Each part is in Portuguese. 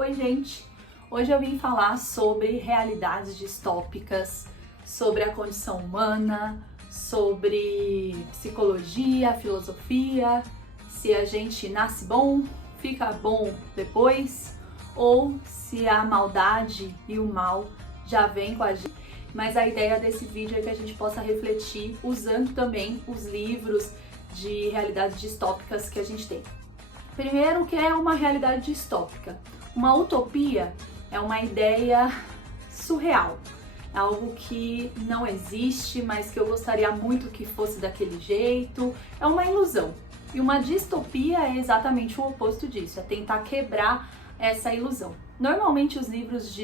Oi, gente! Hoje eu vim falar sobre realidades distópicas, sobre a condição humana, sobre psicologia, filosofia, se a gente nasce bom, fica bom depois, ou se a maldade e o mal já vem com a gente. Mas a ideia desse vídeo é que a gente possa refletir usando também os livros de realidades distópicas que a gente tem. Primeiro, o que é uma realidade distópica? Uma utopia é uma ideia surreal, é algo que não existe, mas que eu gostaria muito que fosse daquele jeito, é uma ilusão. E uma distopia é exatamente o oposto disso, é tentar quebrar essa ilusão. Normalmente os livros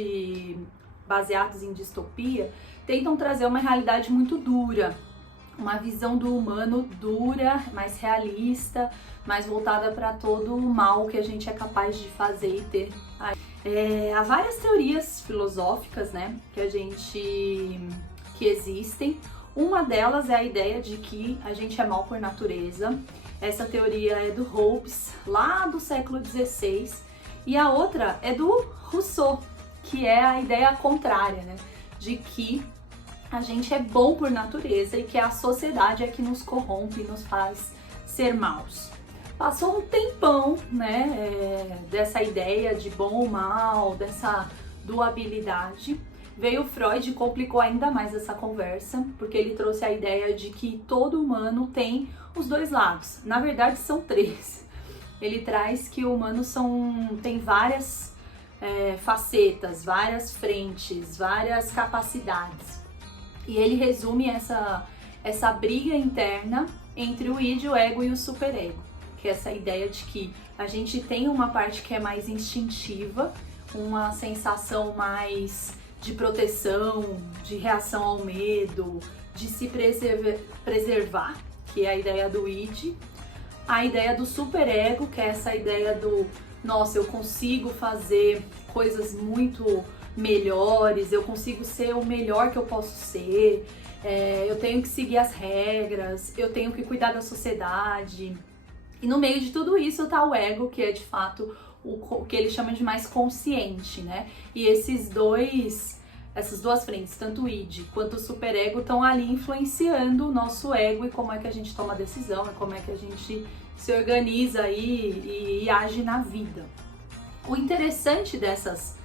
baseados em distopia tentam trazer uma realidade muito dura, uma visão do humano dura, mais realista, mais voltada para todo o mal que a gente é capaz de fazer e ter. Há várias teorias filosóficas, né, que existem. Uma delas é a ideia de que a gente é mal por natureza. Essa teoria é do Hobbes, lá do século XVI, e a outra é do Rousseau, que é a ideia contrária, né, de que a gente é bom por natureza e que a sociedade é que nos corrompe e nos faz ser maus. Passou um tempão, né, dessa ideia de bom ou mal, dessa dualidade. Veio Freud e complicou ainda mais essa conversa, porque ele trouxe a ideia de que todo humano tem os dois lados. Na verdade, são três. Ele traz que o humano tem várias facetas, várias frentes, várias capacidades. E ele resume essa briga interna entre o id, o ego e o superego, que é essa ideia de que a gente tem uma parte que é mais instintiva, uma sensação mais de proteção, de reação ao medo, de se preservar, que é a ideia do id, a ideia do superego, que é essa ideia do nossa, eu consigo fazer coisas muito melhores, eu consigo ser o melhor que eu posso ser, eu tenho que seguir as regras, eu tenho que cuidar da sociedade. E no meio de tudo isso tá o ego, que é de fato o que ele chama de mais consciente, né? E essas duas frentes, tanto o id quanto o superego, estão ali influenciando o nosso ego e como é que a gente toma decisão, e como é que a gente se organiza aí e age na vida. O interessante dessas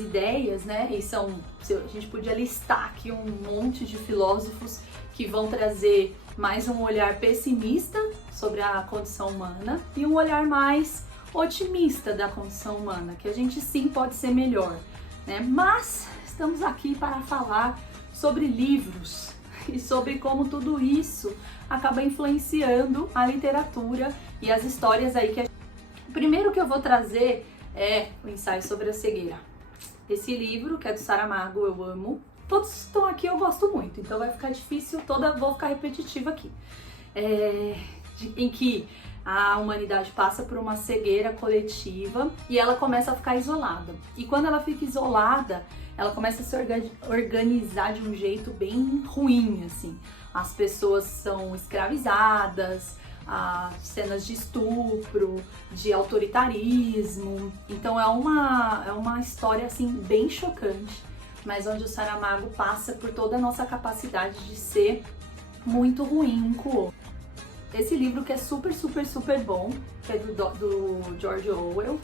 ideias, né, e a gente podia listar aqui um monte de filósofos que vão trazer mais um olhar pessimista sobre a condição humana e um olhar mais otimista da condição humana, que a gente sim pode ser melhor, né? Mas estamos aqui para falar sobre livros e sobre como tudo isso acaba influenciando a literatura e as histórias aí que O primeiro que eu vou trazer é o Ensaio sobre a Cegueira. Esse livro, que é do Saramago, eu amo. Todos que estão aqui eu gosto muito, então vai ficar difícil, vou ficar repetitiva aqui. Em que a humanidade passa por uma cegueira coletiva e ela começa a ficar isolada. E quando ela fica isolada, ela começa a se organizar de um jeito bem ruim, assim. As pessoas são escravizadas, cenas de estupro, de autoritarismo. Então é uma história assim bem chocante, mas onde o Saramago passa por toda a nossa capacidade de ser muito ruim um com o outro. Esse livro que é super, super, super bom, que é do George Orwell.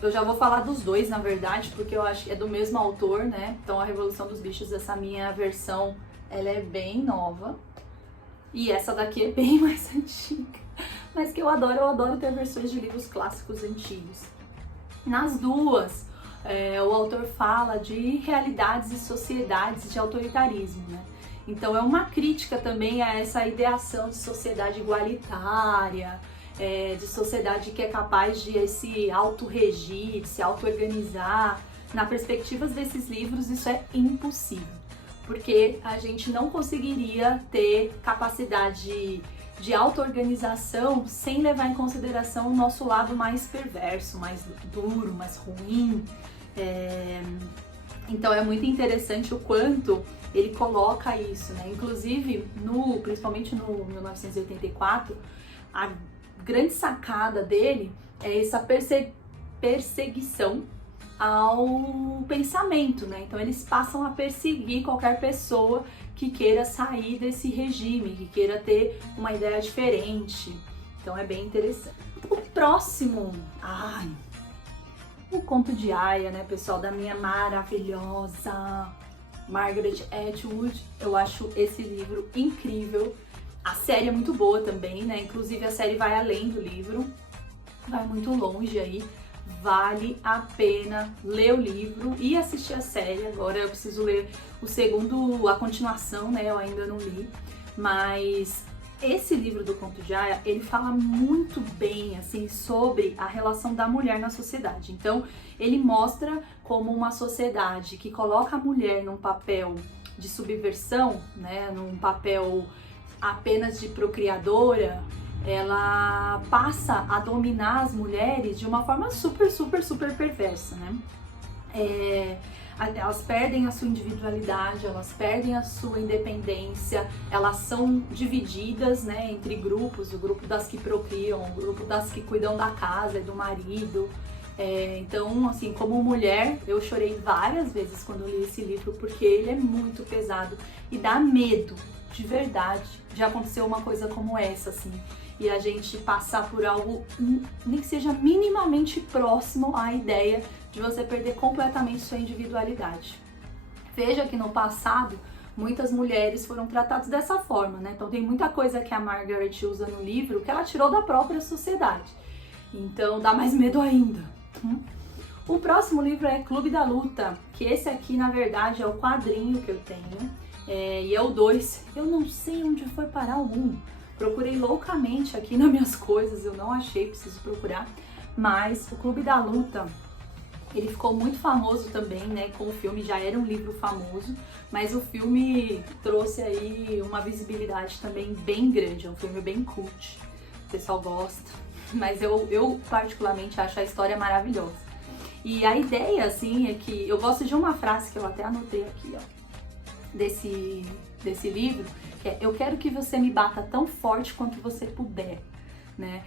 Eu já vou falar dos dois, na verdade, porque eu acho que é do mesmo autor, né? Então, A Revolução dos Bichos, essa minha versão, ela é bem nova. E essa daqui é bem mais antiga, mas que eu adoro ter versões de livros clássicos antigos. Nas duas, o autor fala de realidades e sociedades de autoritarismo, né? Então é uma crítica também a essa ideação de sociedade igualitária, de sociedade que é capaz de se autorregir, de se auto-organizar. Na perspectiva desses livros, isso é impossível, porque a gente não conseguiria ter capacidade de auto-organização sem levar em consideração o nosso lado mais perverso, mais duro, mais ruim. Então é muito interessante o quanto ele coloca isso, né? Inclusive, principalmente no 1984, a grande sacada dele é essa perseguição ao pensamento, né? Então eles passam a perseguir qualquer pessoa que queira sair desse regime, que queira ter uma ideia diferente. Então é bem interessante. O próximo, o Conto de Aia, né, pessoal, da minha maravilhosa Margaret Atwood. Eu acho esse livro incrível. A série é muito boa também, né? Inclusive a série vai além do livro, vai muito longe aí. Vale a pena ler o livro e assistir a série. Agora eu preciso ler a continuação, né? Eu ainda não li, mas esse livro do Conto de Aia, ele fala muito bem, assim, sobre a relação da mulher na sociedade. Então, ele mostra como uma sociedade que coloca a mulher num papel de subversão, né? Num papel apenas de procriadora, ela passa a dominar as mulheres de uma forma super perversa, né? Elas perdem a sua individualidade, elas perdem a sua independência, elas são divididas, né, entre grupos, o grupo das que procriam, o grupo das que cuidam da casa e do marido. Então, assim, como mulher, eu chorei várias vezes quando li esse livro, porque ele é muito pesado e dá medo, de verdade, de acontecer uma coisa como essa, assim, e a gente passar por algo, nem que seja minimamente próximo à ideia de você perder completamente sua individualidade. Veja que no passado, muitas mulheres foram tratadas dessa forma, né? Então tem muita coisa que a Margaret usa no livro que ela tirou da própria sociedade. Então dá mais medo ainda. O próximo livro é Clube da Luta, que esse aqui, na verdade, é o quadrinho que eu tenho, e é o 2. Eu não sei onde foi parar o 1. Procurei loucamente aqui nas minhas coisas, eu não achei, preciso procurar. Mas o Clube da Luta, ele ficou muito famoso também, né? Com o filme, já era um livro famoso, mas o filme trouxe aí uma visibilidade também bem grande. É um filme bem cult, o pessoal gosta, mas eu particularmente acho a história maravilhosa. E a ideia, assim, é que eu gosto de uma frase que eu até anotei aqui, ó, desse livro, que é: eu quero que você me bata tão forte quanto você puder, né?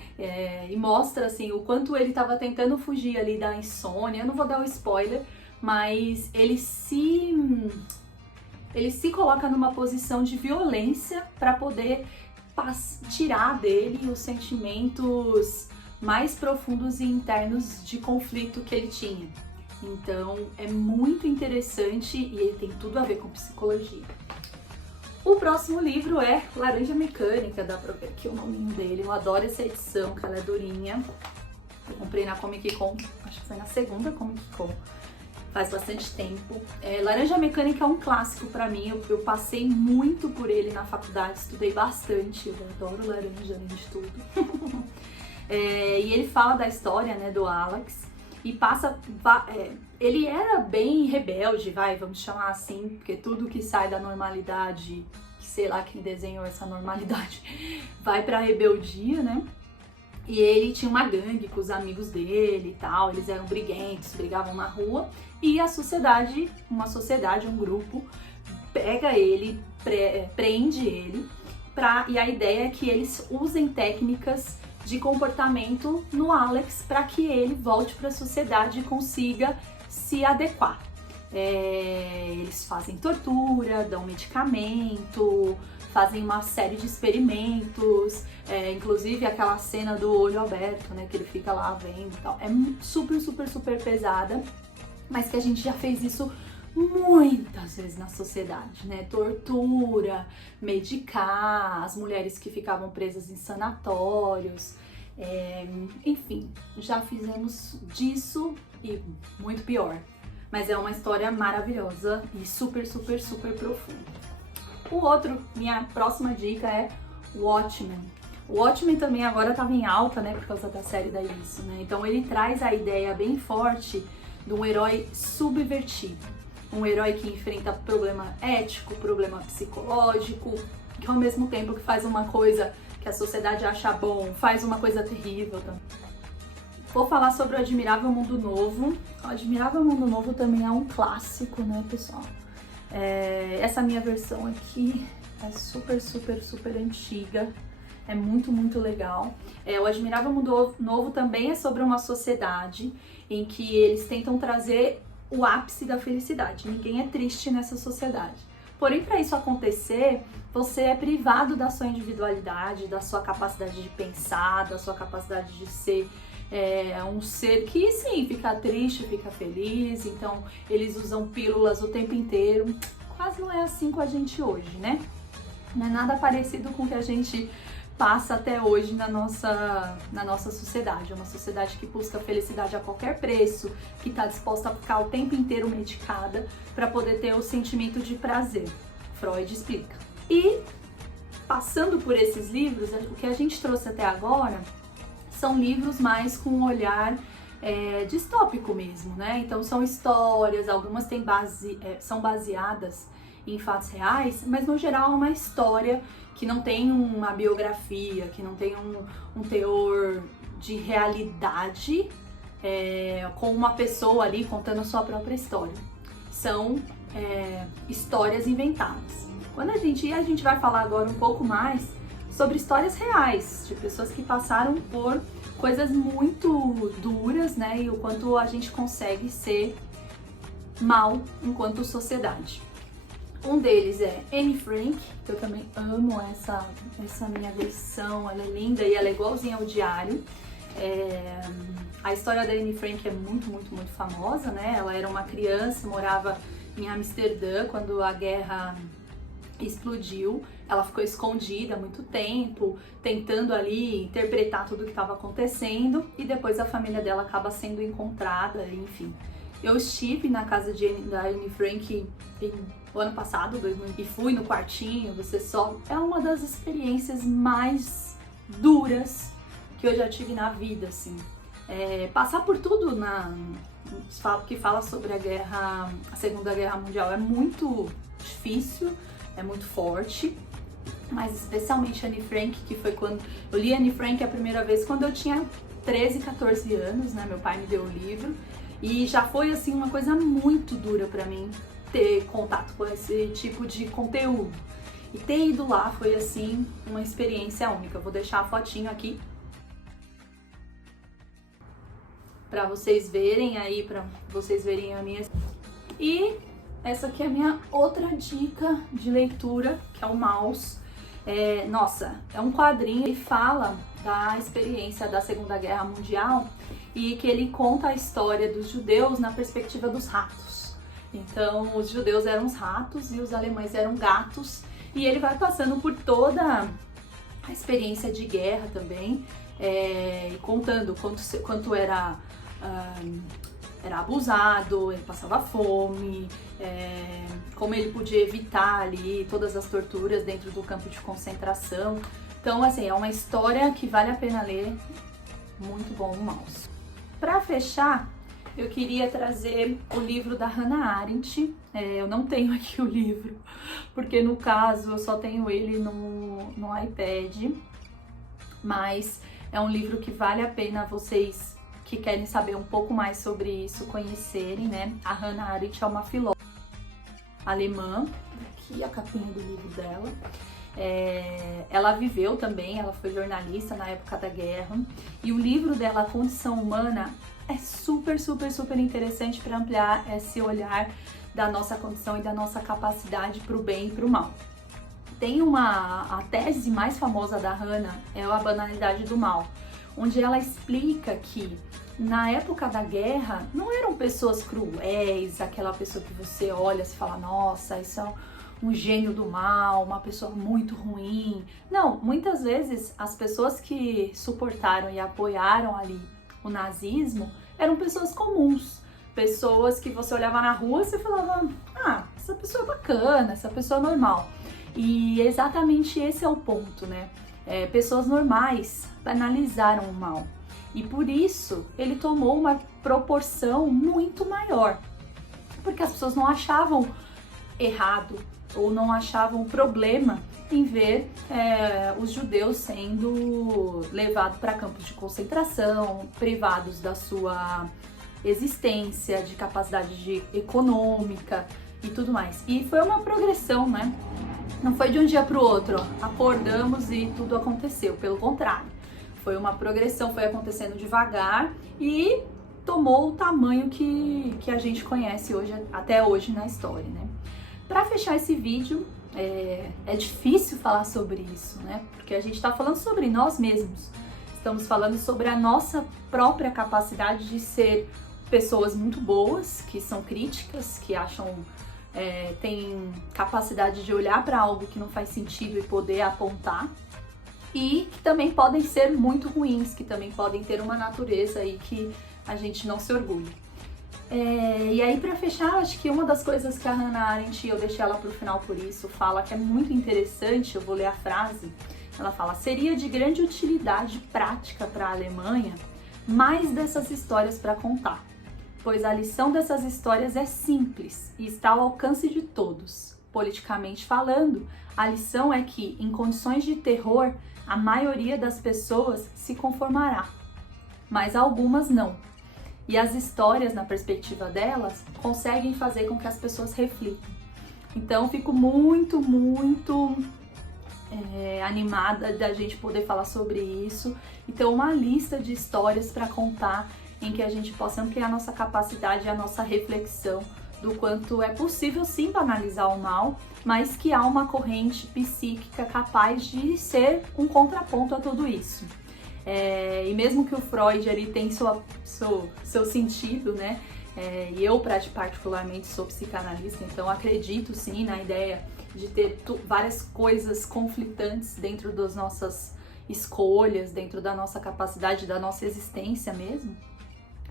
E mostra, assim, o quanto ele estava tentando fugir ali da insônia. Eu não vou dar o spoiler, mas ele se coloca numa posição de violência para poder tirar dele os sentimentos mais profundos e internos de conflito que ele tinha. Então é muito interessante e ele tem tudo a ver com psicologia. O próximo livro é Laranja Mecânica, dá pra ver aqui o nominho dele. Eu adoro essa edição, que ela é durinha. Eu comprei na Comic Con, acho que foi na segunda Comic Con, faz bastante tempo. Laranja Mecânica é um clássico pra mim, eu passei muito por ele na faculdade, estudei bastante, eu adoro laranja além de tudo. E ele fala da história, né, do Alex, e ele era bem rebelde, vamos chamar assim, porque tudo que sai da normalidade, sei lá quem desenhou essa normalidade, vai pra rebeldia, né? E ele tinha uma gangue com os amigos dele e tal, eles eram briguentos, brigavam na rua, e a sociedade, um grupo, pega ele, prende ele, e a ideia é que eles usem técnicas de comportamento no Alex para que ele volte para a sociedade e consiga se adequar. Eles fazem tortura, dão medicamento, fazem uma série de experimentos, inclusive aquela cena do olho aberto, né, que ele fica lá vendo e tal. É super pesada, mas que a gente já fez isso muitas vezes na sociedade, né? Tortura, medicar, as mulheres que ficavam presas em sanatórios, enfim, já fizemos disso e muito pior. Mas é uma história maravilhosa e super profunda. Minha próxima dica é Watchmen. O Watchmen também agora estava em alta, né, por causa da série da Isso, né? Então ele traz a ideia bem forte de um herói subvertido. Um herói que enfrenta problema ético, problema psicológico, que ao mesmo tempo que faz uma coisa que a sociedade acha bom, faz uma coisa terrível também. Vou falar sobre o Admirável Mundo Novo. O Admirável Mundo Novo também é um clássico, né, pessoal? Essa minha versão aqui é super antiga. é muito, muito legal. O Admirável Mundo Novo também é sobre uma sociedade em que eles tentam trazer o ápice da felicidade. Ninguém é triste nessa sociedade. Porém, para isso acontecer, você é privado da sua individualidade, da sua capacidade de pensar, da sua capacidade de ser um ser que, sim, fica triste, fica feliz. Então, eles usam pílulas o tempo inteiro. Quase não é assim com a gente hoje, né? Não é nada parecido com o que a gente passa até hoje na nossa sociedade. É uma sociedade que busca felicidade a qualquer preço, que está disposta a ficar o tempo inteiro medicada para poder ter o sentimento de prazer. Freud explica. E, passando por esses livros, o que a gente trouxe até agora são livros mais com um olhar distópico mesmo, né? Então são histórias, algumas são baseadas em fatos reais, mas no geral é uma história que não tem uma biografia, que não tem um teor de realidade com uma pessoa ali contando a sua própria história. São histórias inventadas. A gente vai falar agora um pouco mais sobre histórias reais, de pessoas que passaram por coisas muito duras, né? E o quanto a gente consegue ser mal enquanto sociedade. Um deles é Anne Frank, que eu também amo essa minha versão, ela é linda e ela é igualzinha ao Diário. A história da Anne Frank é muito, muito, muito famosa, né? Ela era uma criança, morava em Amsterdã quando a guerra explodiu. Ela ficou escondida há muito tempo, tentando ali interpretar tudo o que estava acontecendo, e depois a família dela acaba sendo encontrada, enfim. Eu estive na casa da Anne Frank o ano passado, 2000, e fui no quartinho, é uma das experiências mais duras que eu já tive na vida, assim. Passar por tudo que fala sobre a Segunda Guerra Mundial é muito difícil, é muito forte, mas especialmente Anne Frank, que foi quando eu li Anne Frank a primeira vez quando eu tinha 13, 14 anos, né? Meu pai me deu o livro e já foi assim uma coisa muito dura pra mim ter contato com esse tipo de conteúdo. E ter ido lá foi assim uma experiência única. Eu vou deixar a fotinho aqui pra vocês verem aí, pra vocês verem a minha. E essa aqui é a minha outra dica de leitura, que é o Maus. É um quadrinho que fala da experiência da Segunda Guerra Mundial e que ele conta a história dos judeus na perspectiva dos ratos. Então, os judeus eram os ratos e os alemães eram gatos, e ele vai passando por toda a experiência de guerra também, contando quanto era abusado, ele passava fome, como ele podia evitar ali todas as torturas dentro do campo de concentração. Então, assim, é uma história que vale a pena ler, muito bom o Maus. Para fechar, eu queria trazer o livro da Hannah Arendt. Eu não tenho aqui o livro, porque no caso eu só tenho ele no iPad, mas é um livro que vale a pena vocês que querem saber um pouco mais sobre isso conhecerem, né? A Hannah Arendt é uma filósofa alemã, aqui a capinha do livro dela. Ela viveu também, ela foi jornalista na época da guerra, e o livro dela, A Condição Humana, é super, super, super interessante para ampliar esse olhar da nossa condição e da nossa capacidade para o bem e para o mal. Tem a tese mais famosa da Hannah, é a banalidade do mal, onde ela explica que na época da guerra não eram pessoas cruéis, aquela pessoa que você olha e fala, nossa, isso é um gênio do mal, uma pessoa muito ruim. Não, muitas vezes as pessoas que suportaram e apoiaram ali o nazismo eram pessoas comuns, pessoas que você olhava na rua e você falava, essa pessoa é bacana, essa pessoa é normal. E exatamente esse é o ponto, né? Pessoas normais banalizaram o mal. E por isso ele tomou uma proporção muito maior. Porque as pessoas não achavam errado ou não achavam problema em ver os judeus sendo levados para campos de concentração, privados da sua existência, de capacidade econômica e tudo mais. E foi uma progressão, né? Não foi de um dia para o outro, ó, acordamos e tudo aconteceu. Pelo contrário, foi uma progressão, foi acontecendo devagar e tomou o tamanho que a gente conhece hoje, até hoje na história, né? Para fechar esse vídeo, é difícil falar sobre isso, né? Porque a gente está falando sobre nós mesmos. Estamos falando sobre a nossa própria capacidade de ser pessoas muito boas, que são críticas, que acham, têm capacidade de olhar para algo que não faz sentido e poder apontar, e que também podem ser muito ruins, que também podem ter uma natureza aí que a gente não se orgulha. E aí, para fechar, acho que uma das coisas que a Hannah Arendt, eu deixei ela para o final por isso, fala que é muito interessante, eu vou ler a frase. Ela fala: seria de grande utilidade prática para a Alemanha mais dessas histórias para contar, pois a lição dessas histórias é simples e está ao alcance de todos. Politicamente falando, a lição é que, em condições de terror, a maioria das pessoas se conformará, mas algumas não. E as histórias, na perspectiva delas, conseguem fazer com que as pessoas reflitam. Então, fico muito animada da gente poder falar sobre isso e ter uma lista de histórias para contar em que a gente possa ampliar a nossa capacidade e a nossa reflexão do quanto é possível sim banalizar o mal, mas que há uma corrente psíquica capaz de ser um contraponto a tudo isso. E mesmo que o Freud ali tem seu sentido, né? E eu particularmente sou psicanalista, então acredito sim na ideia de ter várias coisas conflitantes dentro das nossas escolhas, dentro da nossa capacidade, da nossa existência mesmo.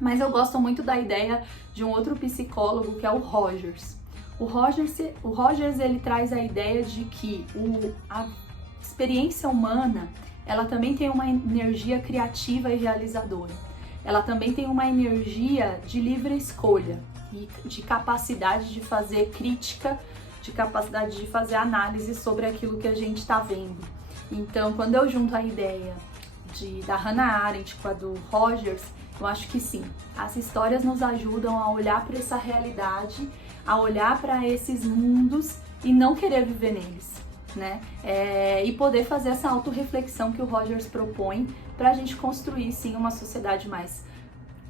Mas eu gosto muito da ideia de um outro psicólogo, que é o Rogers. O Rogers ele traz a ideia de que a experiência humana, ela também tem uma energia criativa e realizadora. Ela também tem uma energia de livre escolha e de capacidade de fazer crítica, de capacidade de fazer análise sobre aquilo que a gente está vendo. Então, quando eu junto a ideia da Hannah Arendt com a do Rogers, eu acho que sim, as histórias nos ajudam a olhar para essa realidade, a olhar para esses mundos e não querer viver neles, né? E poder fazer essa autorreflexão que o Rogers propõe para a gente construir, sim, uma sociedade mais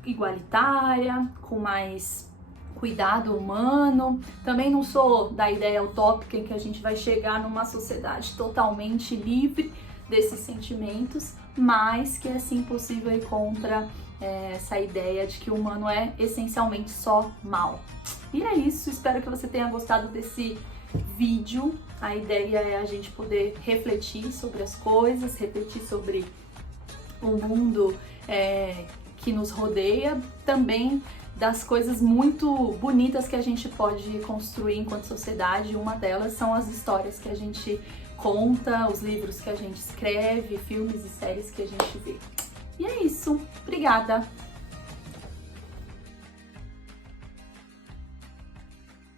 igualitária, com mais cuidado humano. Também não sou da ideia utópica em que a gente vai chegar numa sociedade totalmente livre desses sentimentos, mas que é sim possível ir contra essa ideia de que o humano é essencialmente só mal. E é isso, espero que você tenha gostado desse vídeo. A ideia é a gente poder refletir sobre as coisas, refletir sobre o mundo que nos rodeia, também das coisas muito bonitas que a gente pode construir enquanto sociedade. Uma delas são as histórias que a gente conta, os livros que a gente escreve, filmes e séries que a gente vê. E é isso. Obrigada!